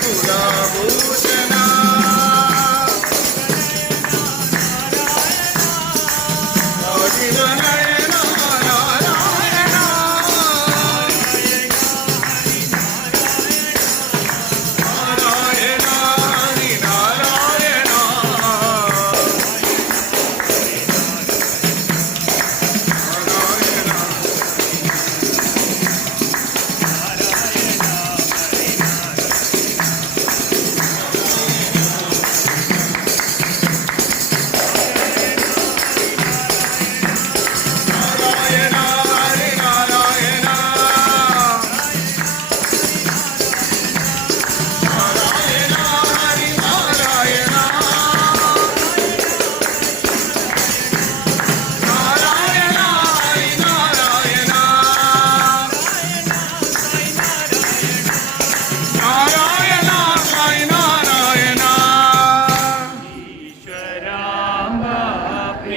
रघुराभूषणा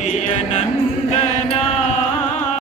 ीयनन्